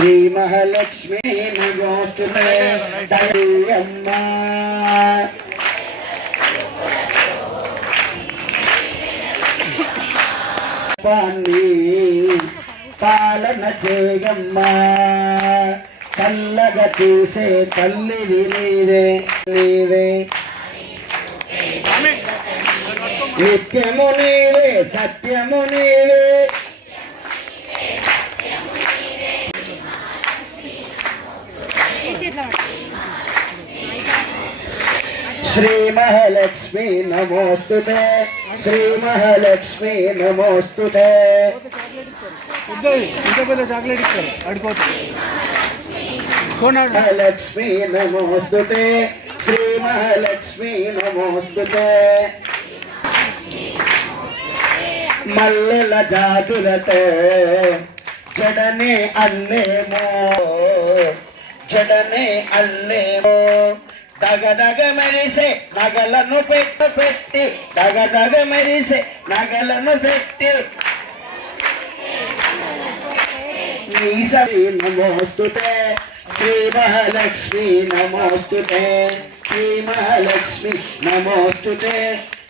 మహాలక్ష్మి అమ్మా పాన్ని పాలన చేయమ్మా. చల్లగా చూసే తల్లివి నీవే నీవే. నిత్యము నీవే సత్యము నీవే. శ్రీ మహాలక్ష్మి నమోస్తు శ్రీ మహాలక్ష్మి నమోస్తు ఇంత పెద్ద చాక్లెట్ ఇస్తారు అడిపోతుంది మహాలక్ష్మి నమోస్తుతే శ్రీ మహాలక్ష్మి నమోస్తు మల్లెల జాతులతో జడనే అల్లేమో జడనే అల్లేమో దగదగ మెరిసే నగలను పెట్టు పెట్టి దగదగ మెరిసే నగలను పెట్టి. శ్రీ నమోస్తుతే శ్రీ మహాలక్ష్మి నమోస్తుతే శ్రీ మహాలక్ష్మి నమోస్తుతే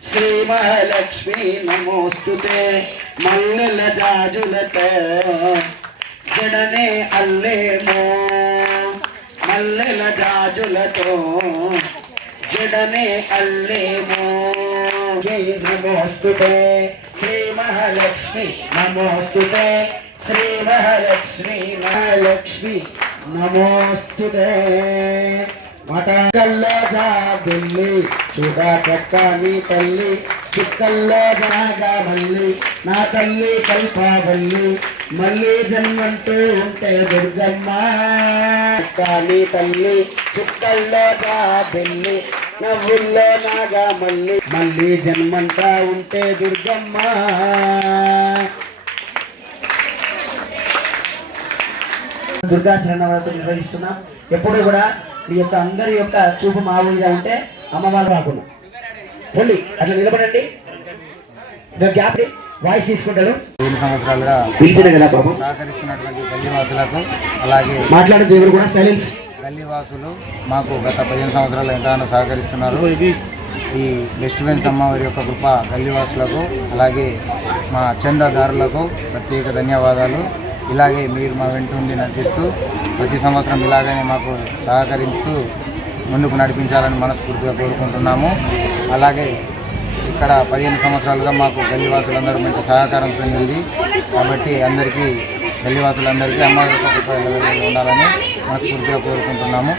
శ్రీ మహాలక్ష్మి నమోస్తుతే మల్లెల జాజులతో జడనే అల్లేమో. అల్లెల జాజులతో జడనే అల్లేమో. జై నమోస్తుతే శ్రీ మహాలక్ష్మి నమోస్తుతే. శ్రీ మహాలక్ష్మి మహాలక్ష్మి నమోస్తుతే. మట కల్లో జాబిల్లి చూడ చక్కని తల్లి చిక్కల్లో బాగా మల్లి నా తల్లి కల్పావల్లి మళ్ళీ జన్మంటూ ఉంటే దుర్గమ్మ. కానీ తల్లి చుక్కల్లో జాబిల్లి నవ్వుల్లో నాగా మళ్ళీ మళ్ళీ జన్మంతా ఉంటే దుర్గమ్మ. దుర్గా శరణవరాత్రి నిర్వహిస్తున్నాం. ఎప్పుడు కూడా మీ యొక్క అందరి యొక్క చూపు మామూలుగా ఉంటే అమ్మవారు రాకుండా ఓన్లీ అట్లా నిలబడండి. గ్యాప్ వాయిస్ తీసుకుంటారు ఏడు సంవత్సరాలుగా పిలిచిన కదా పాపం సహకరిస్తున్నటువంటి గల్లీవాసులకు అలాగే మాట్లాడే దేవుడు కూడా సైలెన్స్ గల్లీవాసులు మాకు గత పదిహేను సంవత్సరాలు ఎంతగానో సహకరిస్తున్నారు. ఈ వెస్టివెన్స్ అమ్మవారి యొక్క కృప గల్లీవాసులకు అలాగే మా చందాదారులకు ప్రత్యేక ధన్యవాదాలు. ఇలాగే మీరు మా వెంట ఉండి నడిపిస్తూ ప్రతి సంవత్సరం ఇలాగనే మాకు సహకరిస్తూ ముందుకు నడిపించాలని మనస్ఫూర్తిగా కోరుకుంటున్నాము. అలాగే ఇక్కడ పదిహేను సంవత్సరాలుగా మాకు గల్లీవాసులందరూ మంచి సహకారం పొందింది. కాబట్టి అందరికీ గల్లీవాసులందరికీ అమ్మవారి ఉండాలని మనస్ఫూర్తిగా కోరుకుంటున్నాము.